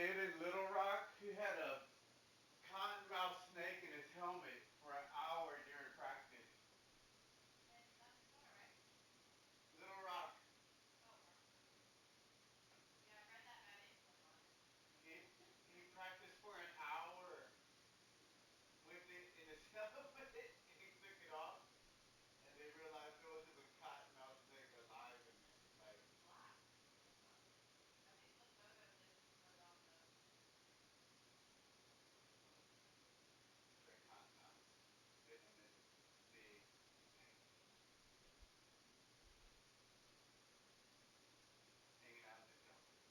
kid in Little Rock who had a cottonmouth snake in his helmet for an hour during practice. And that's far, right? Little Rock. Oh, yeah, I read that Madden NFL on it. He practiced for an hour with it in his helmet, and he took it off, and they realized there was a cottonmouth snake alive in there. Like, Wow. Somebody took photos and put it on the. the cottonmouth venomous snake thing hanging out in his helmet.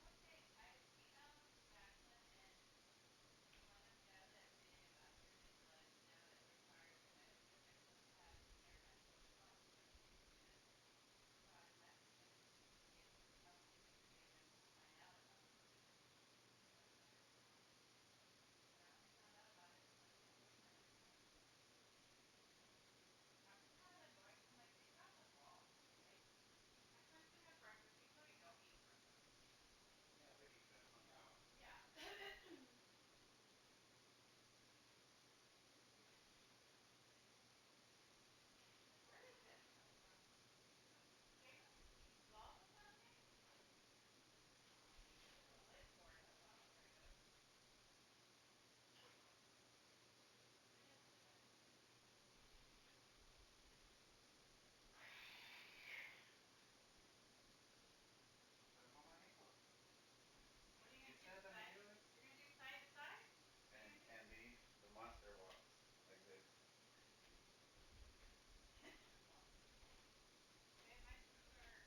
I hope I emailed Jacqueline and let them know that we didn't get back to her today to let us know that we're sorry that they're supposed to have internet for the last 36 minutes. So I messaged them to see if I was communicating with them to find out about the delay. So I let her know. But I only found out about it like 40 minutes ago. I'm just kind of annoyed because I'm like, they dropped the ball. Like, my son's gonna have breakfast. We usually don't eat breakfast. Yeah, but he could have hung out. Yeah. Like, where did this come from? Jalen eats balls or something? There's a lid for it. Oh, there it goes. Maybe that's what it is. Put him on my ankle. What are you He gonna do? says I'm Side? doing. You're gonna do side to side? What are you gonna do? And these, the monster walks, like this. Monster ball. Man,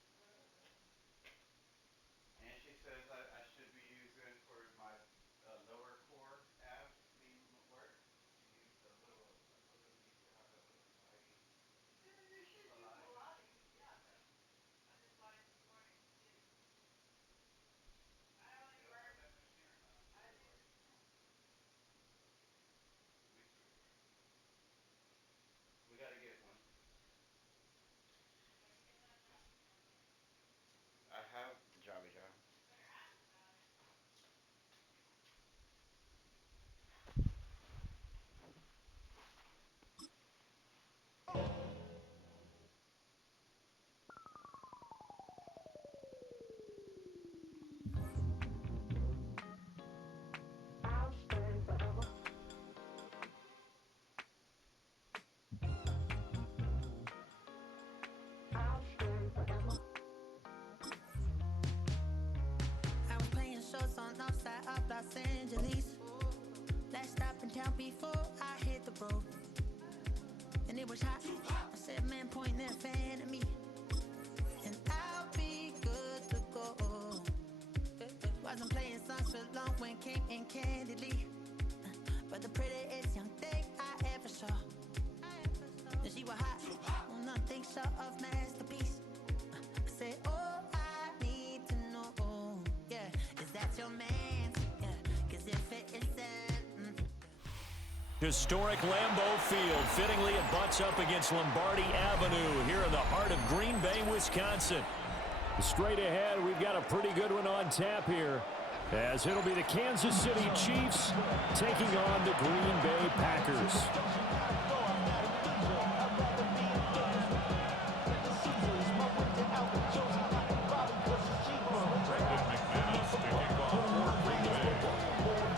my toes hurt. And she says I should be using for my lower core abs need work. To use the little, I told them you used to have that little sliding Yeah, you should do Pilates. Pilates. Yeah. I did Pilates this morning too. I only They don't have burned. that machine or not? Does I it did. work? Yeah. We should be working. We gotta get one. When are you getting that job? I have the jobby job. You better ask about it. I was playing shows on outside of Los Angeles. Last stop in town before I hit the road. And it was hot. I said, man, point that fan at me. And I'll be good to go. Wasn't playing songs for long when came in candidly. But the prettiest young thing I ever saw. And she was hot. Oh, nothing short of masterpiece. I said, oh, I need to know. Yeah, is that your man? Yeah, cause if it isn't. Historic Lambeau Field. Fittingly, it butts up against Lombardi Avenue here in the heart of Green Bay, Wisconsin. Straight ahead, we've got a pretty good one on tap here, as it'll be the Kansas City Chiefs taking on the Green Bay Packers.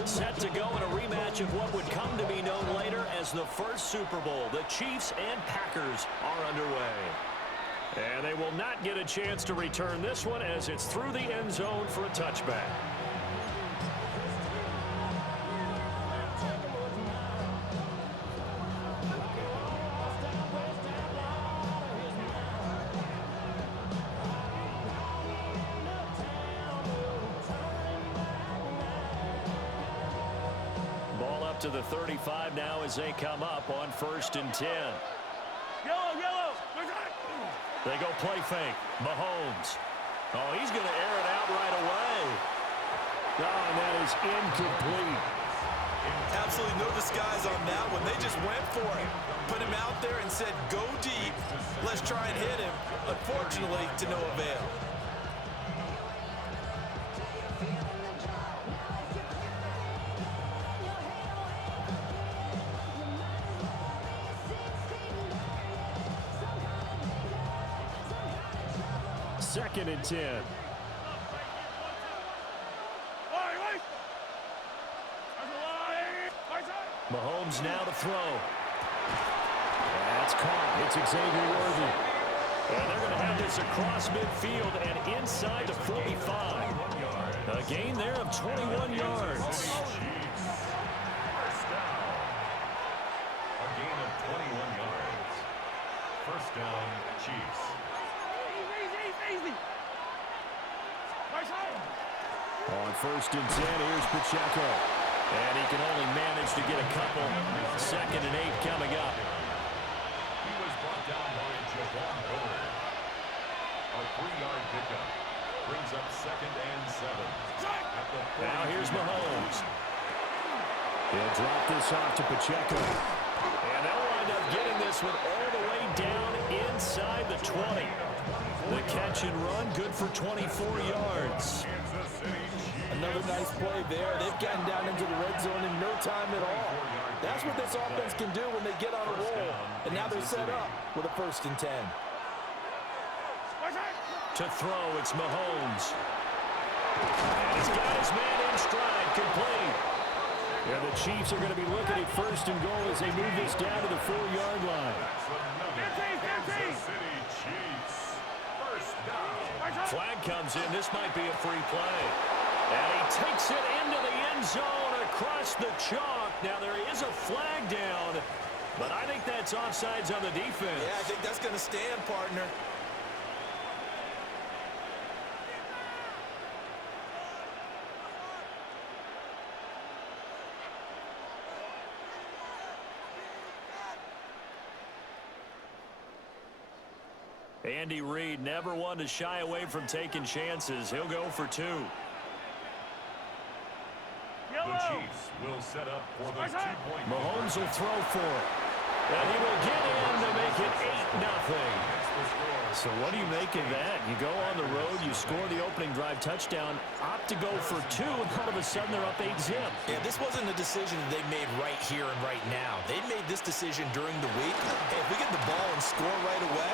Set to go in a rematch of what would come to be known later as the first Super Bowl. The Chiefs and Packers are underway. And they will not get a chance to return this one as it's through the end zone for a touchback. Ball up to the 35 now as they come up on 1st and 10. Yellow! They go play fake. Mahomes. Oh, he's going to air it out right away. Oh, and that is incomplete. Absolutely no disguise on that one. They just went for it. Put him out there and said, go deep. Let's try and hit him. Unfortunately, to no avail. Second and 10. Mahomes now to throw. That's caught. It's Xavier Worthy. And they're going to have this across midfield and inside the 45. A gain there of 21 yards. A gain of 21 yards. First down, Chiefs. On first and 10, here's Pacheco. And he can only manage to get a couple. Second and 8 coming up. He was brought down by Javon Gold. A 3-yard pickup brings up second and 7. Now here's Mahomes. He'll drop this off to Pacheco. And they'll wind up getting this one all the way down inside the 20. The catch and run, good for 24 yards. Another nice play there. They've gotten down into the red zone in no time at all. That's what this offense can do when they get on a roll. And now they're set up with a first and 10. To throw, it's Mahomes. And he's got his man in stride, complete. And the Chiefs are going to be looking at first and goal as they move this down to the 4-yard line. Flag comes in. This might be a free play. And he takes it into the end zone across the chalk. Now there is a flag down, but I think that's offsides on the defense. Yeah, I think that's going to stand, partner. Andy Reid never one to shy away from taking chances. He'll go for 2. The Chiefs will set up for the 2-point. Mahomes will throw for it. And he will get in to make it 8-0. So what do you make of that? You go on the road, you score the opening drive touchdown, opt to go for 2, and all of a sudden they're up 8-0. Yeah, this wasn't a decision they made right here and right now. They made this decision during the week. Hey, if we get the ball and score right away,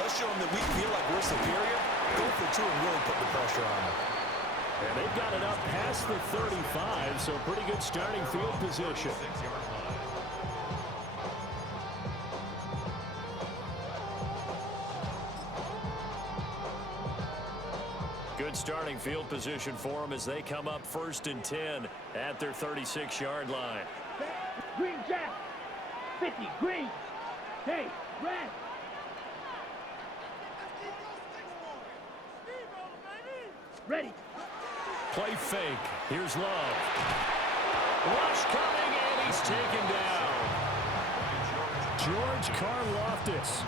let's show them that we feel like we're superior. Go for 2 and really put the pressure on them. And they've got it up past the 35, so pretty good starting field position. Good starting field position for them as they come up first and 10 at their 36-yard line. Green Jack, 50, green. Hey, red. Ready. Play fake. Here's Love. Rush coming, and he's taken down. George Karlaftis.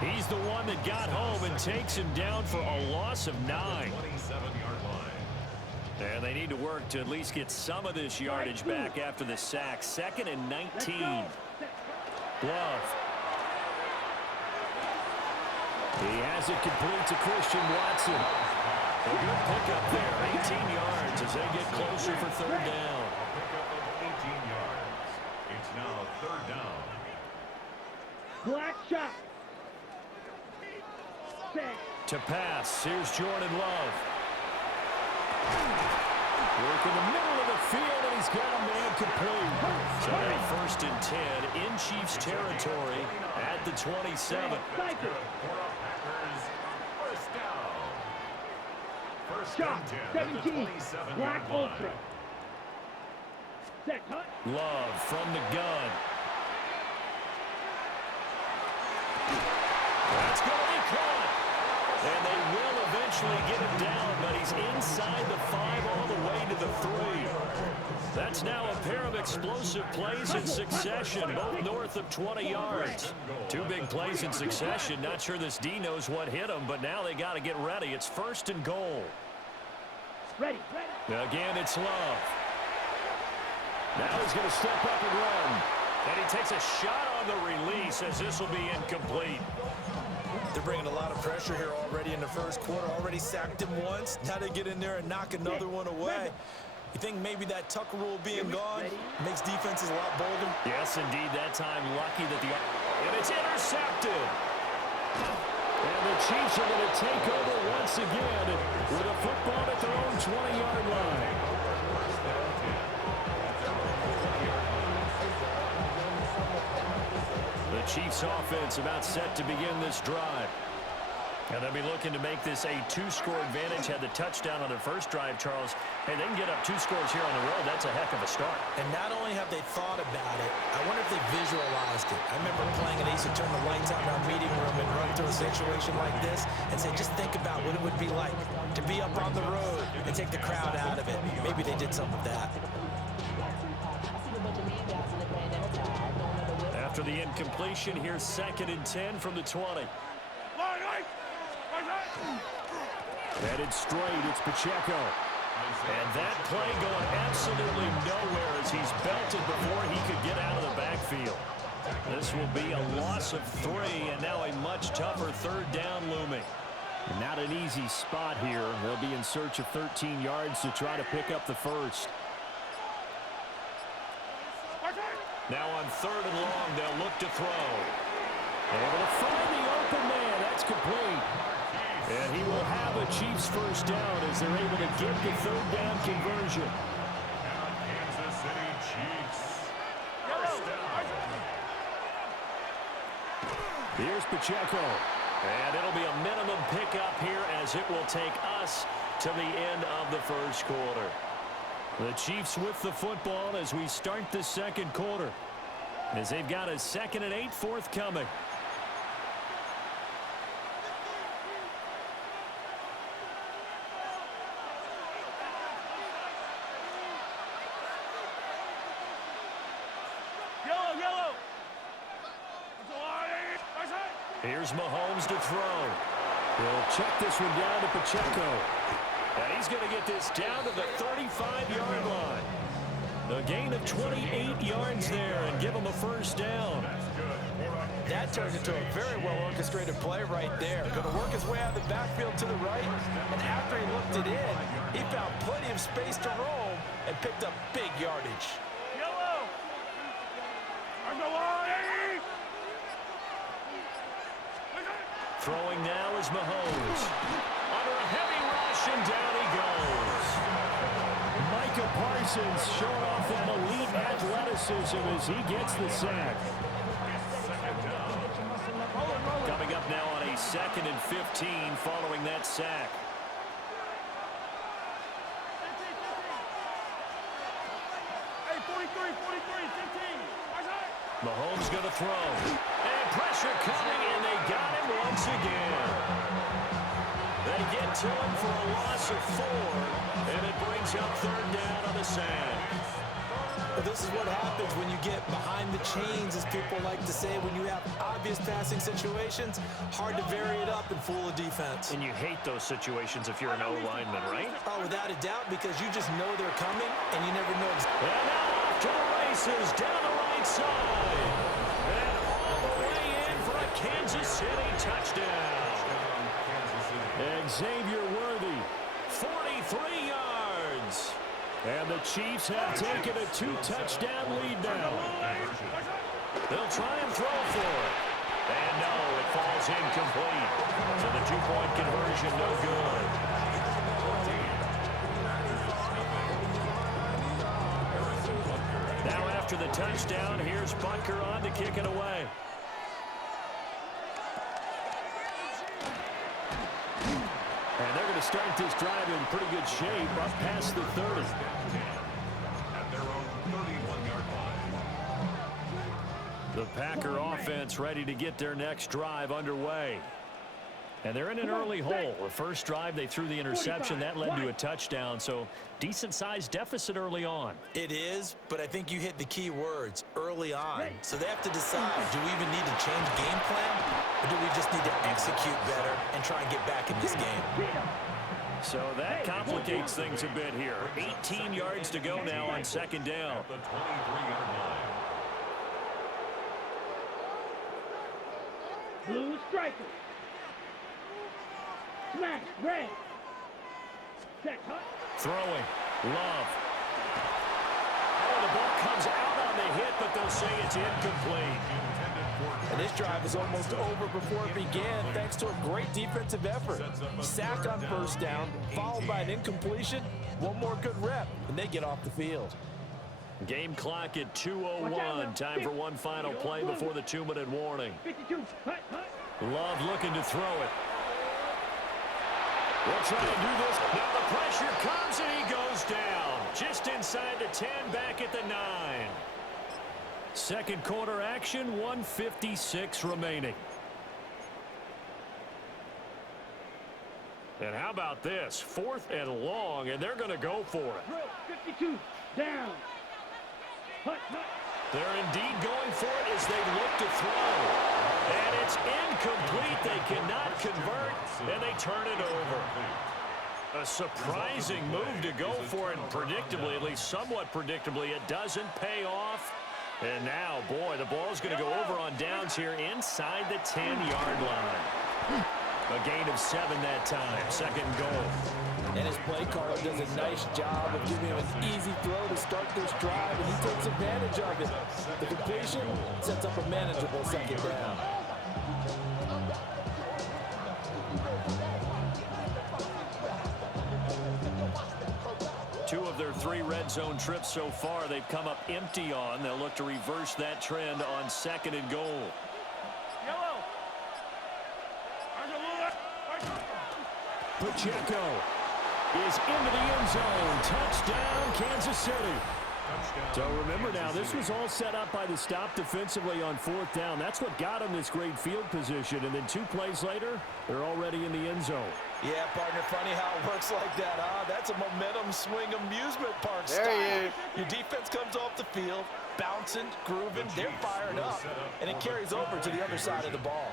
He's the one that got home and takes him down for a loss of 9. And they need to work to at least get some of this yardage back after the sack. Second and 19. Love. He has it complete to Christian Watson. A good pickup there, 18 yards as they get closer for third down. Pickup of 18 yards. It's now third down. Black shot. To pass, here's Jordan Love. Work in the middle of the field, and he's got a man complete. So now first and 10 in Chiefs territory at the 27. Shot, 17, Black Ultra. Set, cut. Love from the gun. That's going to be caught. And they will eventually get him down, but he's inside the 5 all the way to the 3. That's now a pair of explosive plays in succession, both north of 20 yards. 2 big plays in succession. Not sure this D knows what hit him, but now they got to get ready. It's first and goal. Ready. Again, it's Love. Now he's going to step up and run. And he takes a shot on the release as this will be incomplete. They're bringing a lot of pressure here already in the first quarter. Already sacked him once. Now they get in there and knock another one away. You think maybe that Tucker rule being gone makes defenses a lot bolder? Yes, indeed. That time lucky that and it's intercepted. And the Chiefs are going to take over once again with a football at their own 20-yard line. The Chiefs offense about set to begin this drive. And they'll be looking to make this a two-score advantage. Had the touchdown on their first drive, Charles. Hey, they can get up 2 scores here on the road. That's a heck of a start. And not only have they thought about it, I wonder if they visualized it. I remember playing and they used to turn the lights out in our meeting room and run through a situation like this and say, just think about what it would be like to be up on the road and take the crowd out of it. Maybe they did some of that. After the incompletion, here's 2nd and 10 from the 20. Headed straight, it's Pacheco. And that play going absolutely nowhere as he's belted before he could get out of the backfield. This will be a loss of 3, and now a much tougher 3rd down looming. Not an easy spot here. They'll be in search of 13 yards to try to pick up the first. Now on 3rd and long, they'll look to throw. Able to find the open man. That's complete. And he will have a Chiefs first down as they're able to get the 3rd down conversion. Kansas City Chiefs. First down. Here's Pacheco. And it'll be a minimum pickup here as it will take us to the end of the first quarter. The Chiefs with the football as we start the second quarter, as they've got a 2nd and 8 forthcoming. Here's Mahomes to throw. He'll check this one down to Pacheco. And he's going to get this down to the 35-yard line. A gain of 28 yards there and give him a first down. That turned into a very well-orchestrated play right there. Going to work his way out of the backfield to the right. And after he looked it in, he found plenty of space to roam and picked up big yardage. Throwing now is Mahomes. Under a heavy rush, and down he goes. Micah Parsons showing off that elite athleticism as he gets the sack. Coming up now on a 2nd and 15 following that sack. Mahomes going to throw. And pressure coming, and they got him once again. They get to him for a loss of 4, and it brings up 3rd down on the sack. Well, this is what happens when you get behind the chains, as people like to say. When you have obvious passing situations, hard to vary it up and fool a defense. And you hate those situations if you're an O-lineman, right? Oh, without a doubt, because you just know they're coming, and you never know exactly. And now off to the races, down the right side. And all the way in for a Kansas City touchdown. Xavier Worthy, 43 yards. And the Chiefs have taken a 2-touchdown lead now. They'll try and throw for it. And no, it falls incomplete. So the 2-point conversion, no good. Now after the touchdown, here's Butker on to kick it away. And they're going to start this drive in pretty good shape up past the 30. At their own 31-yard line. The Packer offense ready to get their next drive underway. And they're in an early hole. The first drive, they threw the interception. That led to a touchdown, so decent-sized deficit early on. It is, but I think you hit the key words, early on. So they have to decide, do we even need to change game plan, or do we just need to execute better and try and get back in this game? So that complicates things a bit here. 18 yards to go now on second down. At the 23-yard line. Blue striker. Smash, red. Set, hut. Throwing. Love. Oh, the ball comes out on the hit, but they'll say it's incomplete. And this drive is almost over before it began, thanks to a great defensive effort. Sack on first down, followed by an incompletion. One more good rep, and they get off the field. Game clock at 2:01. Time for one final play before the 2-minute warning. 52, hut, hut. Love looking to throw it. We'll try to do this. Now the pressure comes, and he goes down. Just inside the 10, back at the 9. Second quarter action, 1:56 remaining. And how about this? 4th and long, and they're going to go for it. Drill, 52, down. Hut, hut. They're indeed going for it as they look to throw. And it's incomplete. They cannot convert, and they turn it over. A surprising move to go for it, and predictably, at least somewhat predictably, it doesn't pay off. And now, boy, the ball's going to go over on downs here inside the 10-yard line. A gain of 7 that time, second goal. And his play caller does a nice job of giving him an easy throw to start this drive, and he takes advantage of it. The completion sets up a manageable second down. Two of their 3 red zone trips so far, they've come up empty on. They'll look to reverse that trend on second and goal. Yellow. Pacheco is into the end zone. Touchdown, Kansas City. So remember now, this was all set up by the stop defensively on 4th down. That's what got them this great field position. And then 2 plays later, they're already in the end zone. Yeah, partner, funny how it works like that, huh? That's a momentum swing amusement park There style. he is. Your defense comes off the field, bouncing, grooving, they're fired up, and it carries over to the other side of the ball.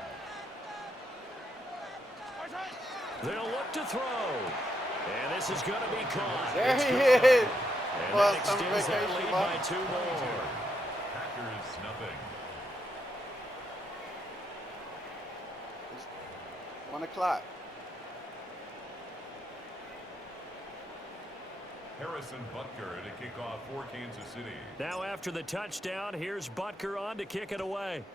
They'll look to throw. And this is going to be caught. There It's he good. is. And Well, that summer extends that vacation, lead Bob. by 2 more. Packers nothing. 1 o'clock. Harrison Butker to kick off for Kansas City. Now after the touchdown, here's Butker on to kick it away.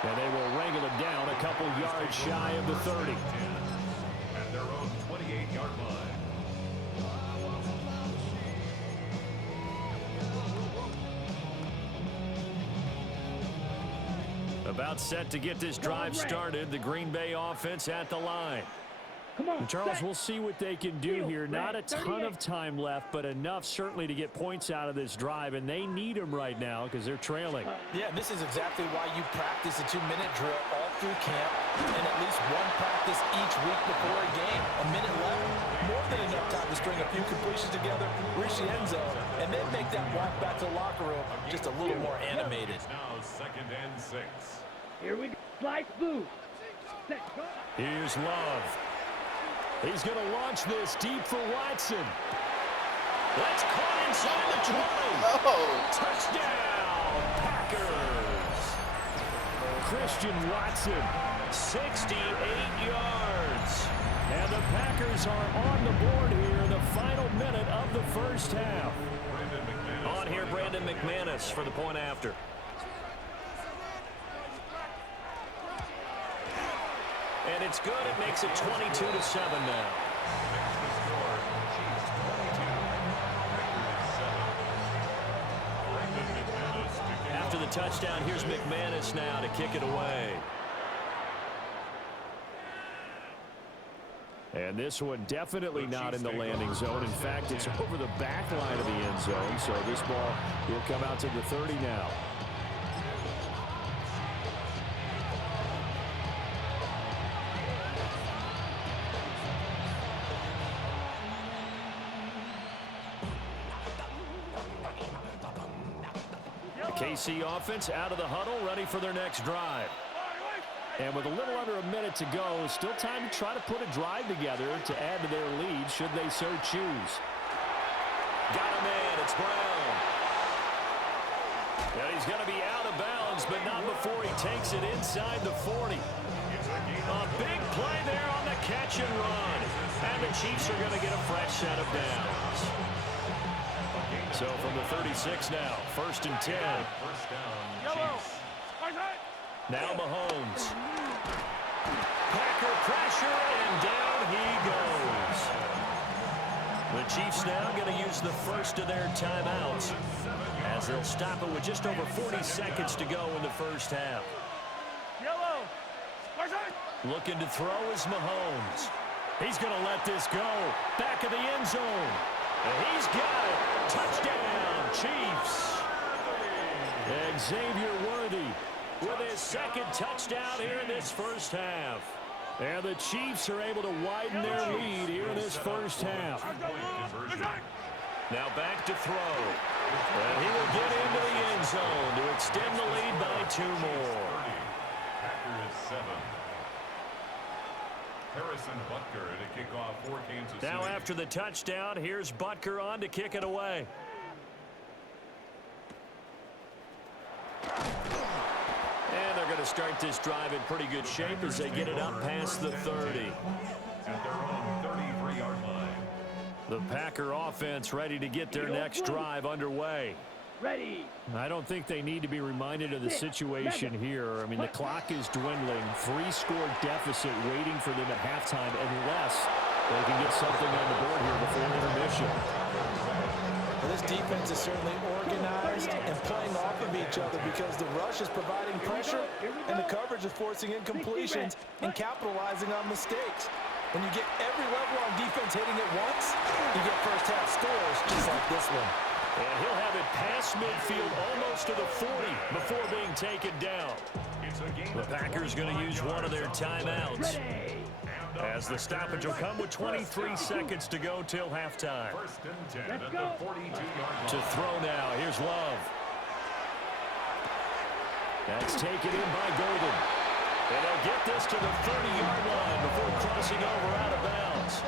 And they will wrangle it down a couple yards shy of the 30. At their own 28-yard line. About set to get this drive started. The Green Bay offense at the line. Come on, Charles, set. we'll see what they can do here. Not a ton of time left, but enough certainly to get points out of this drive, and they need them right now because they're trailing. Yeah, this is exactly why you practice a 2-minute drill all through camp and at least one practice each week before a game. A minute left, more than enough time to string a few completions together, reach the end zone, and then make that walk back to the locker room just a little more animated. It's now 2nd and 6. Here we go. Slice blue. Set, go. Here's Love. He's going to launch this deep for Watson. That's caught inside the 20. Oh. Touchdown, Packers. Christian Watson, 68 yards. And the Packers are on the board here in the final minute of the first half. On here, Brandon McManus for the point after. And it's good. It makes it 22-7 now. After the touchdown, here's McManus now to kick it away. And this one definitely not in the landing zone. In fact, it's over the back line of the end zone. So this ball will come out to the 30 now. KC offense out of the huddle, ready for their next drive. And with a little under a minute to go, still time to try to put a drive together to add to their lead should they so choose. Got him in. It's Brown. And he's going to be out of bounds, but not before he takes it inside the 40. A big play there on the catch and run. And the Chiefs are going to get a fresh set of downs. So from the 36 now, 1st and 10. First down, Chiefs. Now Mahomes. Packer pressure, and down he goes. The Chiefs now going to use the first of their timeouts as they'll stop it with just over 40 seconds to go in the first half. Looking to throw is Mahomes. He's going to let this go. Back of the end zone. And he's got it. Touchdown, Chiefs. Xavier Worthy with his second touchdown here in this first half. And the Chiefs are able to widen their lead here in this first half. Now back to throw. And he will get into the end zone to extend the lead by 2 more. Packers 7. Harrison Butker to kick off for Kansas City. Now after the touchdown, here's Butker on to kick it away. And they're going to start this drive in pretty good shape as they get it up past the 30. At their own 33-yard line. The Packer offense ready to get their next drive underway. Ready. I don't think they need to be reminded of the situation here. I mean, the clock is dwindling. 3-score deficit waiting for them at halftime unless they can get something on the board here before intermission. Well, this defense is certainly organized and playing off of each other because the rush is providing pressure and the coverage is forcing incompletions and capitalizing on mistakes. When you get every level on defense hitting at once, you get first-half scores just like this one. And he'll have it past midfield almost to the 40 before being taken down. The Packers going to use one of their timeouts as the stoppage will come with 23 seconds to go till halftime. First and 10 at the 42-yard line. To throw now, here's Love. That's taken in by Golden. And they'll get this to the 30-yard line before crossing over out of bounds.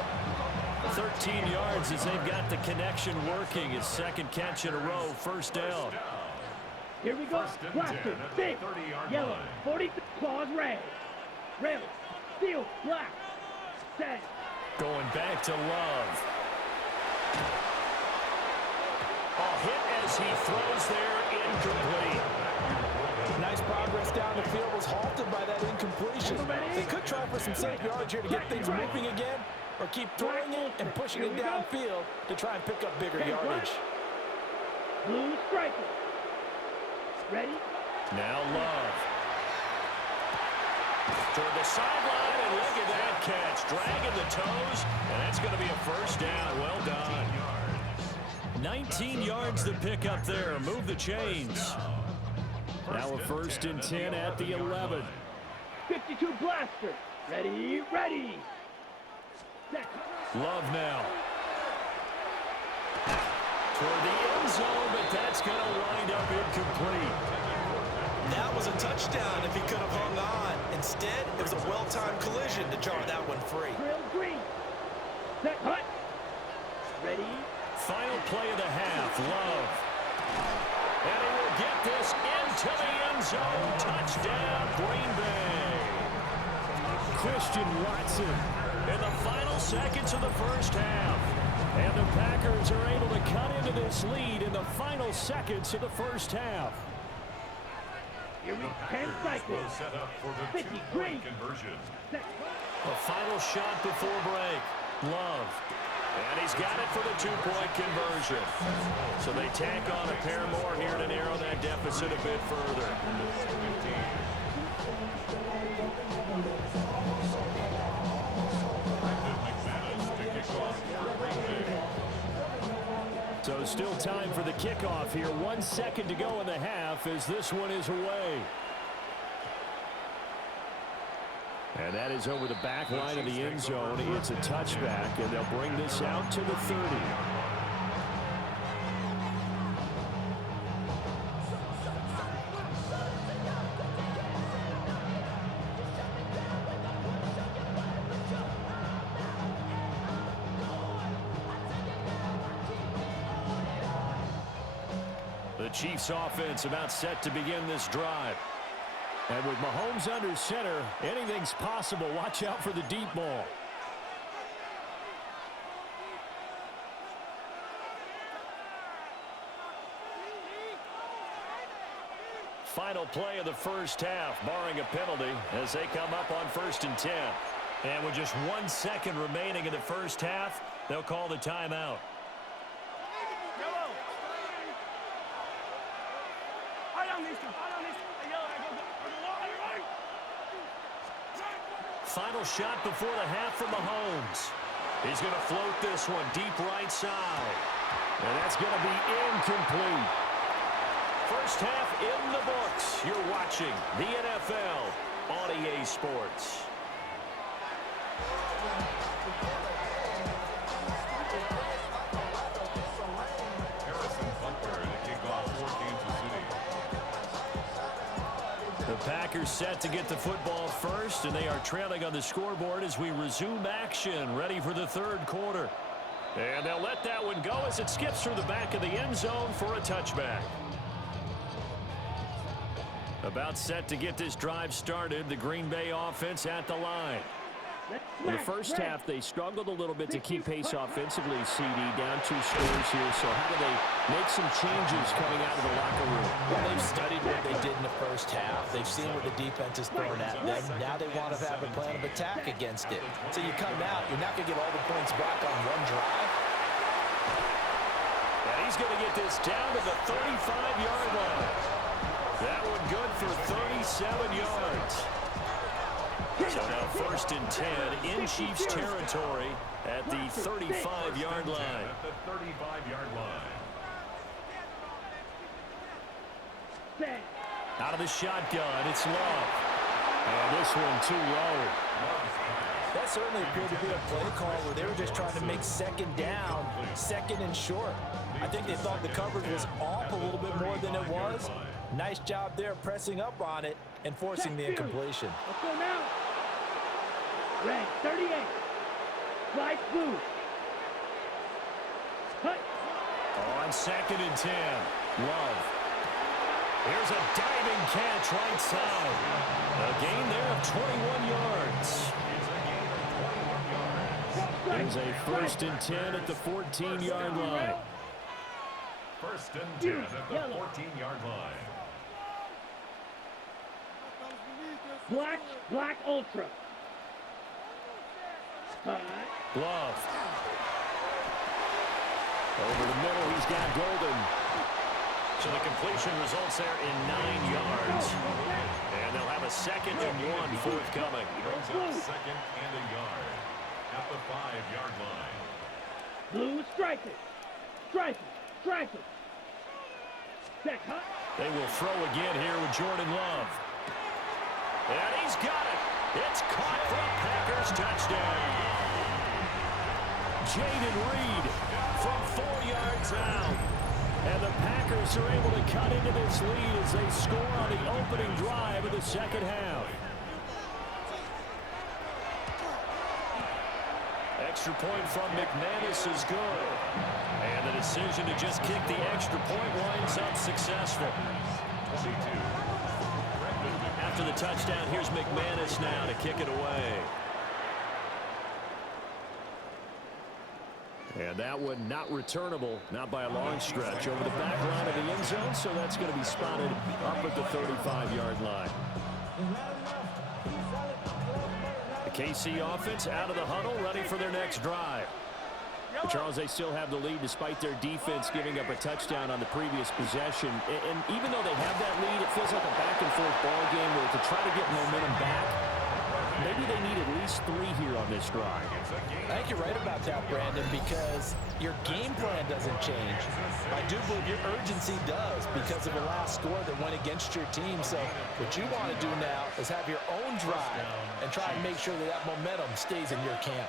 13 yards as they've got the connection working. His second catch in a row, first down. Here we go. Blaster, big, yellow, 40, claws red. Rail, steel, black, set. Going back to Love. A hit as he throws there, incomplete. Nice progress down the field was halted by that incompletion. They could try for some safe yards here to get things moving again, or keep throwing it and pushing it downfield to try and pick up bigger yardage. Blue striker. Ready? Now Love. Toward the sideline, and look at that catch. Dragging the toes, and that's going to be a first down. Well done. 19 yards to pick up there. Move the chains. Now a first and 10 at the 11. 52 blaster. Ready, ready. Set. Love now. Toward the end zone, but that's going to wind up incomplete. That was a touchdown if he could have hung on. Instead, it was a well-timed collision to jar that one free. Drill green. Set, hut. Ready. Final play of the half, Love. And he will get this into the end zone. Touchdown, Green Bay. Christian Watson in the final seconds of the first half. And the Packers are able to cut into this lead in the final seconds of the first half. Here we 10 cycles. Will set up for the 50 two-point green. conversion. Set. A final shot before break. Love. And he's got it for the two-point conversion. So they tack on a pair more here to narrow that deficit a bit further. So still time for the kickoff here. 1 second to go in the half as this one is away. And that is over the back line of the end zone. It's a touchback, and they'll bring this out to the 30. Chiefs offense about set to begin this drive. And with Mahomes under center, anything's possible. Watch out for the deep ball. Final play of the first half, barring a penalty, as they come up on 1st and 10. And with just 1 second remaining in the first half, they'll call the timeout. Final shot before the half from Mahomes. He's going to float this one deep right side. And that's going to be incomplete. First half in the books. You're watching the NFL on EA Sports. The Packers set to get the football first, and they are trailing on the scoreboard as we resume action, ready for the third quarter. And they'll let that one go as it skips through the back of the end zone for a touchback. About set to get this drive started, the Green Bay offense at the line. In the first half, they struggled a little bit to keep pace offensively, CD, down 2 scores here. So how do they make some changes coming out of the locker room? Well, they've studied what they did in the first half. They've seen what the defense is throwing at them. Now they want to have a plan of attack against it. So you come out, you're not going to get all the points back on one drive. And he's going to get this down to the 35-yard line. That one good for 37 yards. So now 1st and 10 in Chiefs territory at the 35-yard line. At the 35-yard line. Out of the shotgun, it's Love. And this one too low. That certainly appeared to be a play call where they were just trying to make second down, second and short. I think they thought the coverage was off a little bit more than it was. Nice job there pressing up on it and forcing the incompletion. Let's go now. Red 38. Slide blue. Cut. On 2nd and 10. Love. Here's a diving catch right side. A gain there of 21 yards. Brings a 1st and 10 at the 14-yard line. 1st and 10 at the 14-yard line. Black Ultra. Love. Over the middle, he's got Golden. So the completion results there in 9 yards. And they'll have a 2nd and 1 forthcoming. Brings up 2nd and a yard at the 5-yard line. Blue, strike it. Strike it. Strike it. Check, huh? They will throw again here with Jordan Love. And he's got it. It's caught for a Packers touchdown. Jaden Reed from 4 yards out. And the Packers are able to cut into this lead as they score on the opening drive of the second half. Extra point from McManus is good. And the decision to just kick the extra point winds up successful. 22. After the touchdown, here's McManus now to kick it away. And that one not returnable, not by a long stretch, over the back line of the end zone, so that's going to be spotted up at the 35-yard line. The KC offense out of the huddle, ready for their next drive. But Charles, they still have the lead despite their defense giving up a touchdown on the previous possession. And even though they have that lead, it feels like a back-and-forth ball game where to try to get momentum back, maybe they need at least 3 here on this drive. I think you're right about that, Brandon, because your game plan doesn't change. I do believe your urgency does because of the last score that went against your team. So what you want to do now is have your own drive and try and make sure that that momentum stays in your camp.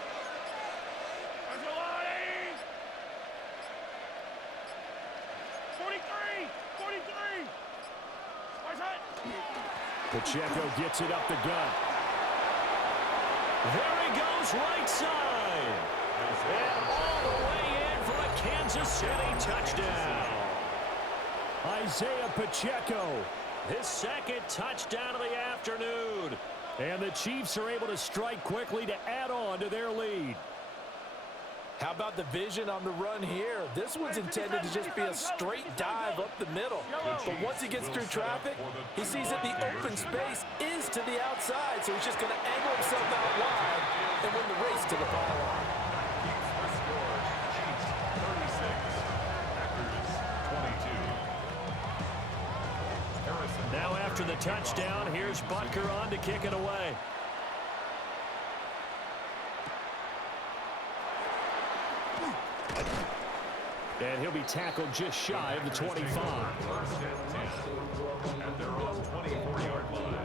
Pacheco gets it up the gut. There he goes, right side. And all the way in for a Kansas City touchdown. Isaiah Pacheco, his second touchdown of the afternoon. And the Chiefs are able to strike quickly to add on to their lead. How about the vision on the run here? This one's intended to just be a straight dive up the middle. But once he gets through traffic, he sees that the open space is to the outside, so he's just going to angle himself out wide and win the race to the pylon. Chiefs 36, Packers 22. Now after the touchdown, here's Butker on to kick it away. And he'll be tackled just shy of the 25. First and 10 at their own 24-yard line.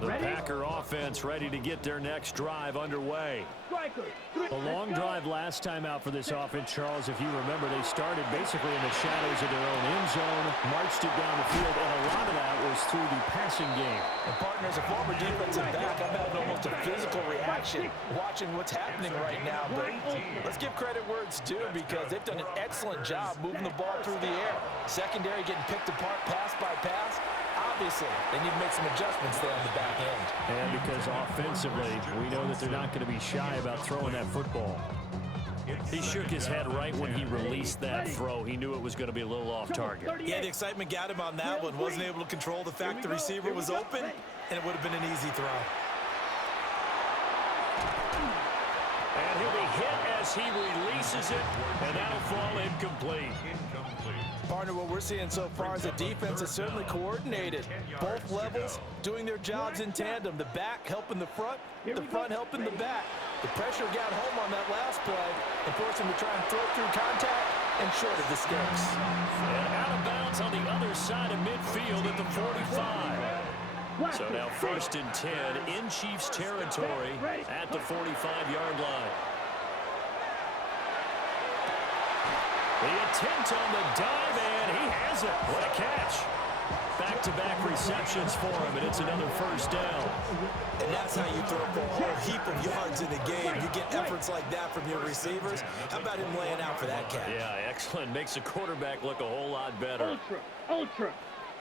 The Packer offense ready to get their next drive underway. A long drive last time out for this offense, Charles. If you remember, they started basically in the shadows of their own end zone, marched it down the field, and a lot of that was through the passing game. And partner, as a former defensive back, I'm having almost a physical reaction watching what's happening right now. But let's give credit where it's due, because they've done an excellent job moving the ball through the air. Secondary getting picked apart pass by pass. Obviously, they need to make some adjustments there on the back end. And because offensively, we know that they're not going to be shy about throwing that football. He shook his head right when he released that throw. He knew it was going to be a little off target. Yeah, the excitement got him on that one. Wasn't able to control the fact the receiver was open, and it would have been an easy throw. And he'll be hit as he releases it, and that'll fall incomplete. Partner, what we're seeing so far is the defense is certainly coordinated. Both levels doing their jobs in tandem. The back helping the front helping the back. The pressure got home on that last play and forced him to try and throw through contact and short of the sticks. And out of bounds on the other side of midfield at the 45. So now 1st and 10 in Chiefs territory at the 45-yard line. The attempt on the dive, and he has it. What a catch. Back-to-back receptions for him, and it's another 1st down. And that's how you throw for a whole heap of yards in a game. You get efforts like that from your receivers. How about him laying out for that catch? Yeah, excellent. Makes the quarterback look a whole lot better. Ultra.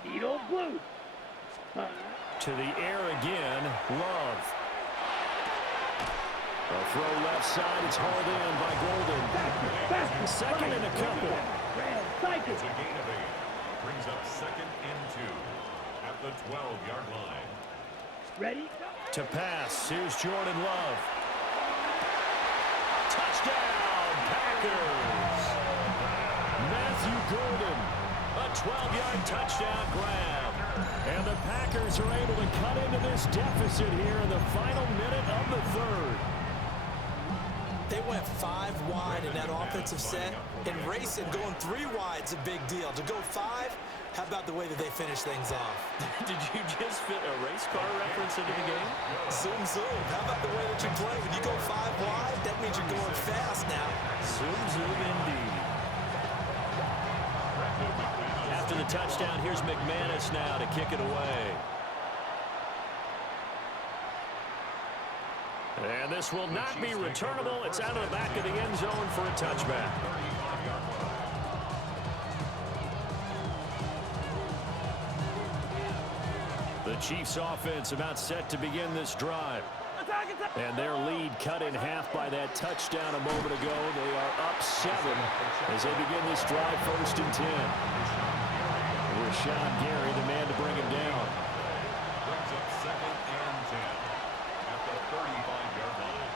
Needle blue. To the air again, Love. A throw left side, it's hauled in by Golden. Second and a couple. It's a gain of 8. Brings up 2nd and 2 at the 12-yard line. Ready? To pass, here's Jordan Love. Touchdown, Packers! Matthew Golden, a 12-yard touchdown grab. And the Packers are able to cut into this deficit here in the final minute of the 3rd. They went 5 wide in that offensive set, and racing going 3 wide's a big deal. To go 5, how about the way that they finish things off? Did you just fit a race car reference into the game? Zoom, zoom. How about the way that you play? When you go 5 wide, that means you're going fast now. Zoom, zoom indeed. After the touchdown, here's McManus now to kick it away. And this will not be returnable. It's out of the back of the end zone for a touchback. The Chiefs offense about set to begin this drive. And their lead cut in half by that touchdown a moment ago. They are up 7 as they begin this drive 1st and 10. Rashawn Gary, the man to bring him down. Brings up 2nd and 10 at the 35-yard line.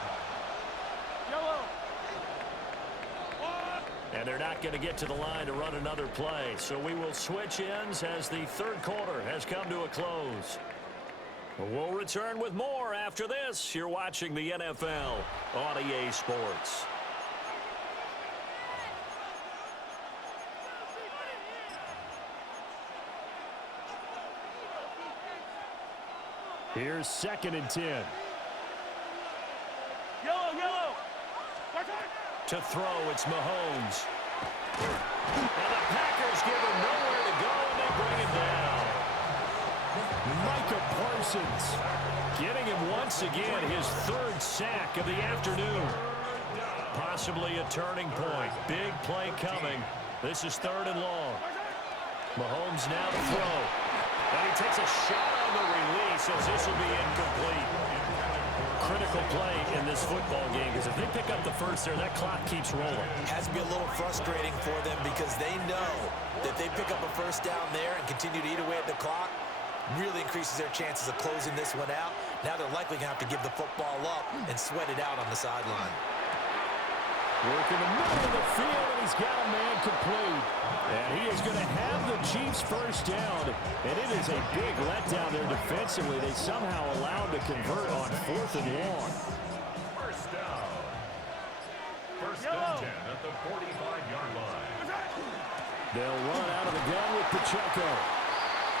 And they're not going to get to the line to run another play. So we will switch ends as the 3rd quarter has come to a close. We'll return with more after this. You're watching the NFL on EA Sports. Here's 2nd and 10. Yellow. To throw, it's Mahomes. And the Packers give him nowhere to go, and they bring him down. Micah Parsons getting him once again, his 3rd sack of the afternoon. Possibly a turning point. Big play coming This is 3rd and long. Mahomes now to throw. And he takes a shot on the release as this will be incomplete. Critical play in this football game because if they pick up the first there, that clock keeps rolling. It has to be a little frustrating for them because they know that they pick up a first down there and continue to eat away at the clock, really increases their chances of closing this one out. Now they're likely going to have to give the football up and sweat it out on the sideline. Work in the middle of the field, and he's got a man complete. And he is going to have the Chiefs first down. And it is a big letdown there defensively. They somehow allowed to convert on 4th and long. First down. First and 10 at the 45-yard line. They'll run out of the gun with Pacheco.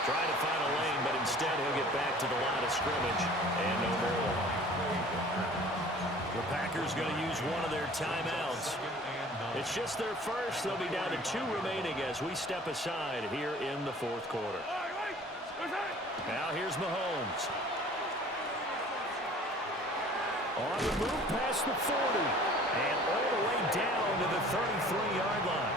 Trying to find a lane, but instead he'll get back to the line of scrimmage. And no more. The Packers going to use one of their timeouts. It's just their first. They'll be down to 2 remaining as we step aside here in the 4th quarter. Now here's Mahomes. On the move past the 40. And all the way down to the 33-yard line.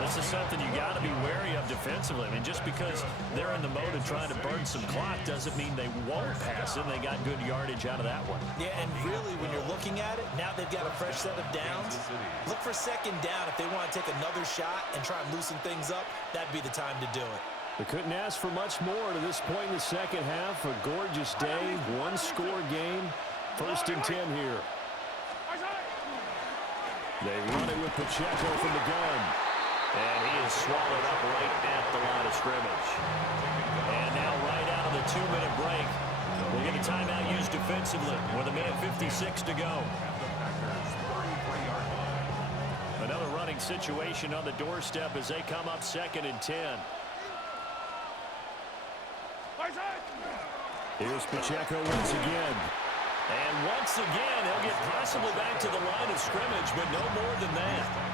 This is something you got to be wary of defensively. I mean, just because they're in the mode of trying to burn some clock doesn't mean they won't pass it. They got good yardage out of that one. Yeah, and really, when you're looking at it, now they've got a fresh set of downs. Look for 2nd down if they want to take another shot and try and loosen things up. That'd be the time to do it. They couldn't ask for much more to this point in the second half. A gorgeous day, 1-score game. 1st and 10 here. They run it with Pacheco from the gun. And he is swallowed up right at the line of scrimmage. And now right out of the 2-minute break, we'll get a timeout used defensively with a minute 56 to go. Another running situation on the doorstep as they come up 2nd and 10. Here's Pacheco once again. And once again, he'll get possibly back to the line of scrimmage, but no more than that.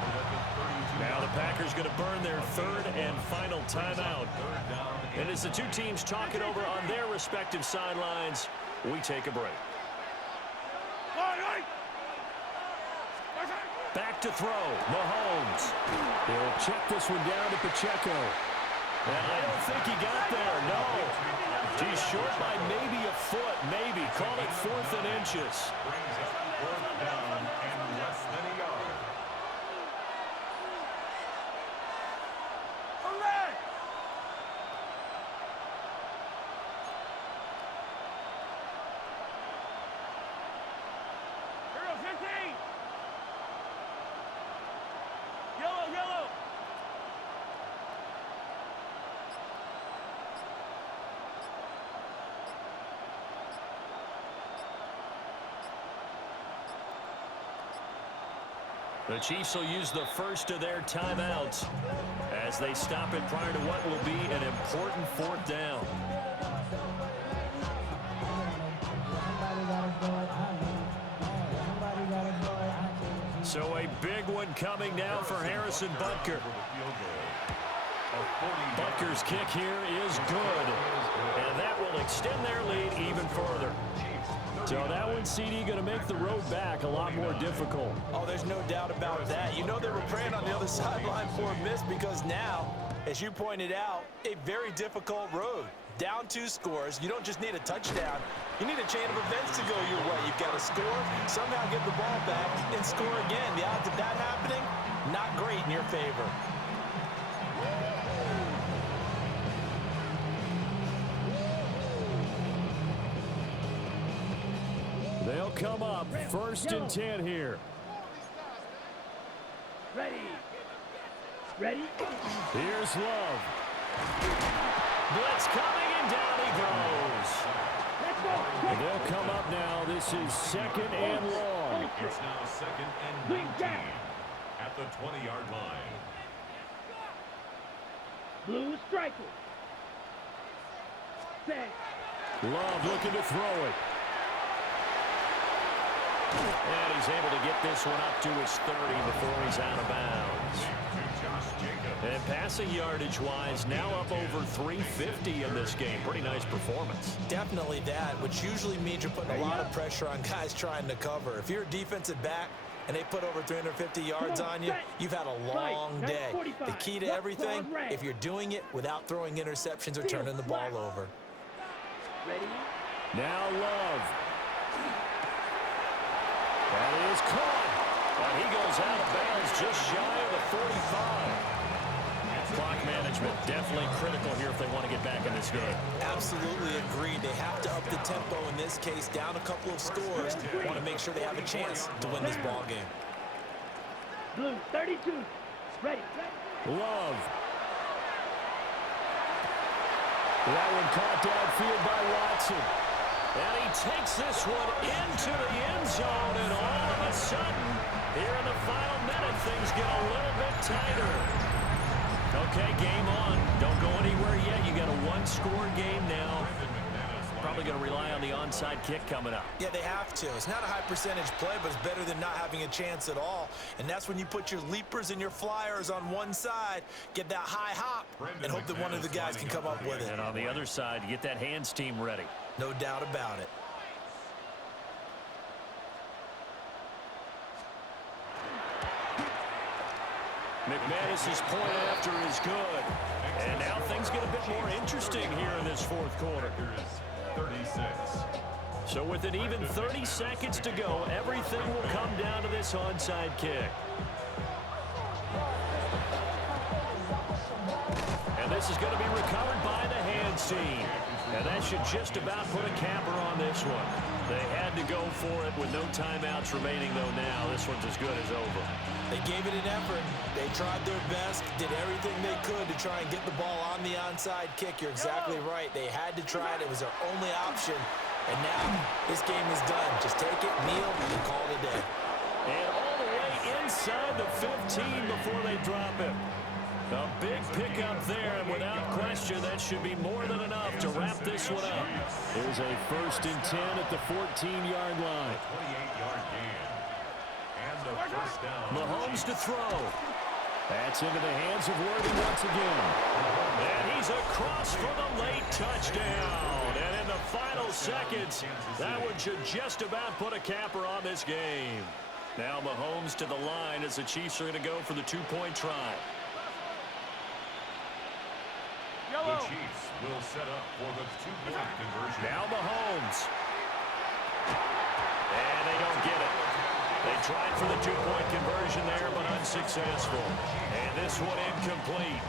Now the Packers going to burn their 3rd and final timeout. And as the two teams talk it over on their respective sidelines, we take a break. Back to throw, Mahomes. He'll check this one down to Pacheco. And I don't think he got there, no. He's short by maybe a foot, maybe. Call it 4th and inches. Brings up 4th down and less than a yard. The Chiefs will use the first of their timeouts as they stop it prior to what will be an important 4th down. So a big one coming now for Harrison Butker. Butker's kick here is good, and that will extend their lead even further. So that one, CD, going to make the road back a lot more difficult. Oh, there's no doubt about that. You know they were praying on the other sideline for a miss because now, as you pointed out, a very difficult road. Down 2 scores. You don't just need a touchdown. You need a chain of events to go your way. You've got to score, somehow get the ball back, and score again. The odds of that happening, not great in your favor. They'll come up 1st and 10 here. Ready. Ready? Here's Love. Blitz coming, and down he goes. Let's go. And they'll come up now. This is 2nd and long. It's now 2nd and 19 at the 20-yard line. Blue striker. Set. Love looking to throw it. And he's able to get this one up to his 30 before he's out of bounds. And passing yardage-wise, now up over 350 in this game. Pretty nice performance. Definitely that, which usually means you're putting a lot of pressure on guys trying to cover. If you're a defensive back, and they put over 350 yards on you, you've had a long day. The key to everything, if you're doing it without throwing interceptions or turning the ball over. Ready? Now Love. That is caught. And he goes out of bounds just shy of the 45. Clock management definitely critical here if they want to get back in this game. Absolutely agreed. They have to up the tempo in this case, down a couple of scores. Want to make sure they have a chance to win this ball game. Blue 32. Ready. Love. That one caught downfield by Watson. And he takes this one into the end zone, and all of a sudden, here in the final minute, things get a little bit tighter. Okay, game on. Don't go anywhere yet. You got a one-score game now. Probably going to rely on the onside kick coming up. Yeah, they have to. It's not a high-percentage play, but it's better than not having a chance at all. And that's when you put your leapers and your flyers on one side, get that high hop, and hope that one of the guys can come up with it. And on the other side, you get that hands team ready. No doubt about it. McManus's point after is good. And now things get a bit more interesting here in this fourth quarter. 36. So with an even 30 seconds to go, everything will come down to this onside kick. And this is going to be recovered by the hands team. And that should just about put a capper on this one. They had to go for it with no timeouts remaining, though now this one's as good as over. They gave it an effort. They tried their best, did everything they could to try and get the ball on the onside kick. You're exactly right. They had to try it. It was their only option. And now this game is done. Just take it, kneel, and call it a day. And all the way inside the 15 before they drop him. A big pickup there, and without question, that should be more than enough to wrap this one up. There's a 1st and 10 at the 14-yard line. 28-yard gain. And the first down. Mahomes to throw. That's into the hands of Worthy once again. And he's across for the late touchdown. And in the final seconds, that one should just about put a capper on this game. Now Mahomes to the line as the Chiefs are going to go for the two-point try. The Chiefs will set up for the two-point conversion. Now Mahomes. And they don't get it. They tried for the two-point conversion there, but unsuccessful. And this one incomplete.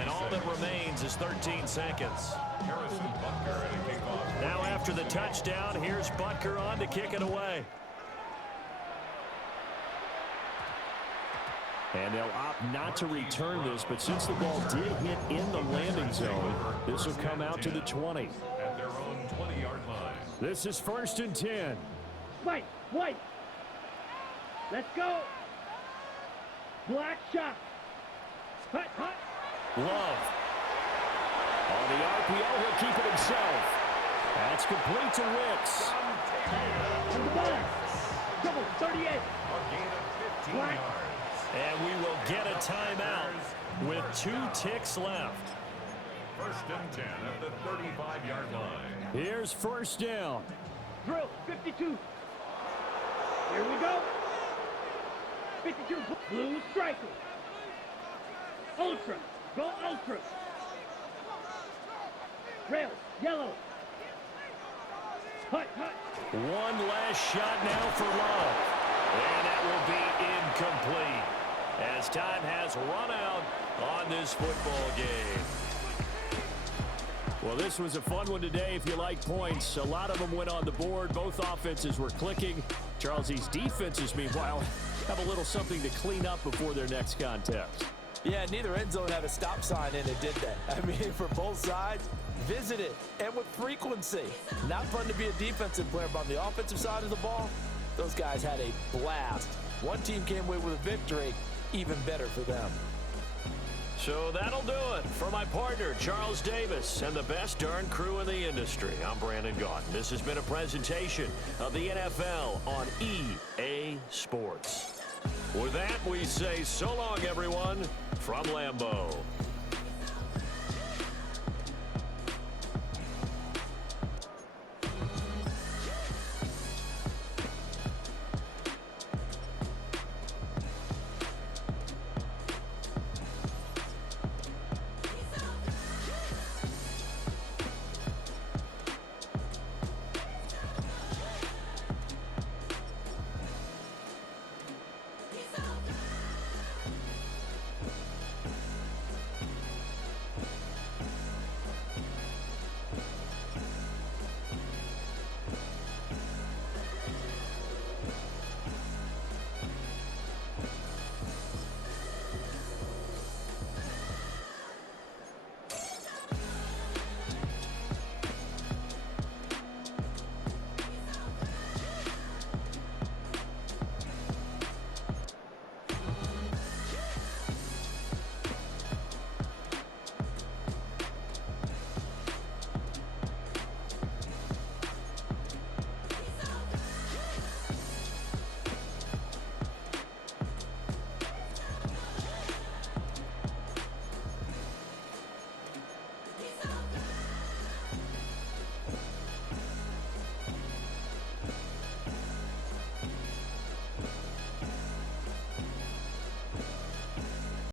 And all that remains is 13 seconds. Harrison Butker at a kickoff. Now after the touchdown, here's Butker on to kick it away. And they'll opt not to return this, but since the ball did hit in the landing zone, this will come out to the 20. At their own 20-yard line. This is 1st and 10. White. Let's go. Black shot. Hut. Love. On the RPO, he'll keep it himself. That's complete to Wicks. To the ball. Double 38. A gain of 15 Black. yards. And we will get a timeout with 2 ticks left. 1st and 10 at the 35-yard line. Here's 1st down. Drill 52. Here we go. 52. Blue striker. Ultra. Go ultra. Rail. Yellow. Hut. One last shot now for Love. And that will be incomplete as time has run out on this football game. Well, this was a fun one today if you like points. A lot of them went on the board. Both offenses were clicking. Charles, these defenses, meanwhile, have a little something to clean up before their next contest. Yeah, neither end zone had a stop sign in it, did they? I mean, for both sides, visit it, and with frequency. Not fun to be a defensive player, but on the offensive side of the ball, those guys had a blast. One team came away with a victory, even better for them. So that'll do it for my partner, Charles Davis, and the best darn crew in the industry. I'm Brandon Gaudin. This has been a presentation of the NFL on EA Sports. With that, we say so long, everyone, from Lambeau.